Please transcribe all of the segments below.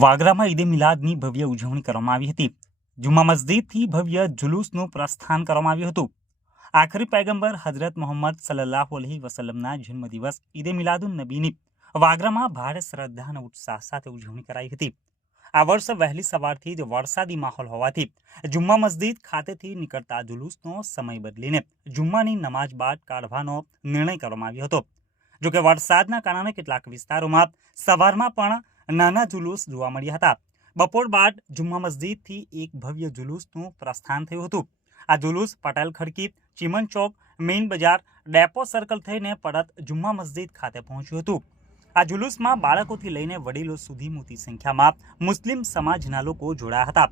વાગરામાં ઈદે મિલાદની ભવ્ય ઉજવણી કરવામાં આવી હતી। જુમ્મા મસ્જિદથી ભવ્ય જુલુસનું પ્રસ્થાન કરવામાં આવ્યું હતું। આખરી પૈગંબર હજરત મોહમ્મદ સલ્લલ્લાહુ અલૈહિ વસલ્લમના જન્મદિવસ ઈદે મિલાદુન નબીની વાગરામાં ભારે શ્રદ્ધા અને ઉત્સાહ સાથે ઉજવણી કરાઈ હતી। આ વર્ષ વહેલી સવારથી જ વરસાદી માહોલ હોવાથી જુમ્મા મસ્જિદ ખાતેથી નીકળતા જુલુસનો સમય બદલીને જુમ્માની નમાજ બાદ કાઢવાનો નિર્ણય કરવામાં આવ્યો હતો। જોકે વરસાદના કારણે કેટલાક વિસ્તારોમાં સવારમાં પણ નાના જુલુસ જોવા મળ્યા હતા। બપોર બાદ જુમ્મા મસ્જિદથી એક ભવ્ય જુલુસનું પ્રસ્થાન થયું હતું। આ જુલુસ પટેલ ખડકી, ચીમન ચોક, મેઇન બજાર, ડેપો સર્કલ થઈને પરત જુમ્મા મસ્જિદ ખાતે પહોંચ્યું હતું। આ જુલુસમાં બાળકોથી લઈને વડીલો સુધી મોટી સંખ્યામાં મુસ્લિમ સમાજના લોકો જોડાયા હતા।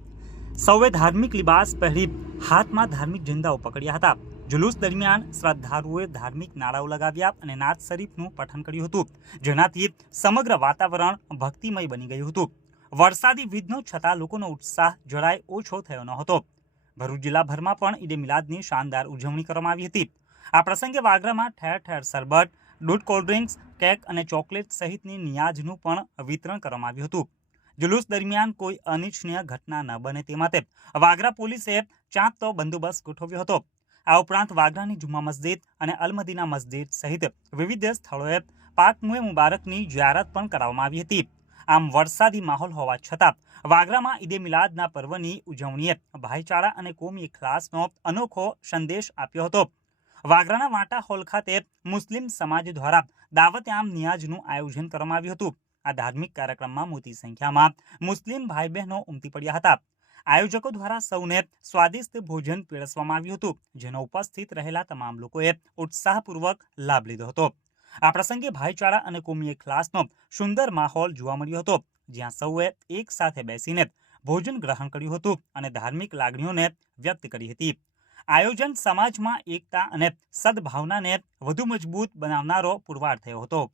સૌએ ધાર્મિક લિબાસ પહેરી હાથમાં ધાર્મિક ઝંડાઓ પકડ્યા હતા। જુલુસ દરમિયાન શ્રદ્ધાળુઓએ ધાર્મિક નારાઓ લગાવ્યા અને નાત શરીફનું પઠન કર્યું હતું, જેનાથી સમગ્ર વાતાવરણ ભક્તિમય બની ગયું હતું। વરસાદી વિઘ્નો છતાં લોકોનો ઉત્સાહ જરાય ઓછો થયો ન હતો। ભરૂચ જિલ્લાભરમાં પણ ઈદે મિલાદની શાનદાર ઉજવણી કરવામાં આવી હતી। આ પ્રસંગે વાગરામાં ઠેર ઠેર સરબત, દૂધ, કોલ્ડ ડ્રિંક્સ, કેક અને ચોકલેટ સહિતની નિયાજનું પણ વિતરણ કરવામાં આવ્યું હતું। જુલુસ દરમિયાન કોઈ અનિચ્છનીય ઘટના ન બને તે માટે વાગરા પોલીસે ચાંપતો બંદોબસ્ત ગોઠવ્યો હતો। આ ઉપરાંત વાગરાની જુમ્મા મસ્જિદ અને અલમદીના મસ્જિદ સહિત વિવિધ સ્થળોએ પાક મુબારકની જિયારત પણ કરાવવામાં આવી હતી। આમ વરસાદી માહોલ હોવા છતાં વાગરામાં ઈદે મિલાદના પર્વની ઉજવણીએ ભાઈચારા અને કોમી ઇખલાસનો અનોખો સંદેશ આપ્યો હતો। વાગરાના વાંટા હોલ ખાતે મુસ્લિમ સમાજ દ્વારા દાવત-આમ નિયાજનું આયોજન કરવામાં આવ્યું હતું। આ ધાર્મિક કાર્યક્રમમાં મોટી સંખ્યામાં મુસ્લિમ ભાઈ બહેનો ઉમટી પડ્યા હતા। આયોજકો દ્વારા સૌને સ્વાદિષ્ટ ભોજન પીરસવામાં આવ્યું હતું, જેનો ઉપસ્થિત રહેલા તમામ લોકોએ ઉત્સાહપૂર્વક લાભ લીધો હતો। આ પ્રસંગે ભાઈચારા અને કોમી ઇખલાસનો સુંદર માહોલ જોવા મળ્યો હતો, જ્યાં સૌએ એક સાથે બેસીને ભોજન ગ્રહણ કર્યું હતું અને ધાર્મિક લાગણીઓને વ્યક્ત કરી હતી। આયોજન સમાજમાં એકતા અને સદભાવનાને વધુ મજબૂત બનાવનારો પુરવાર થયો હતો।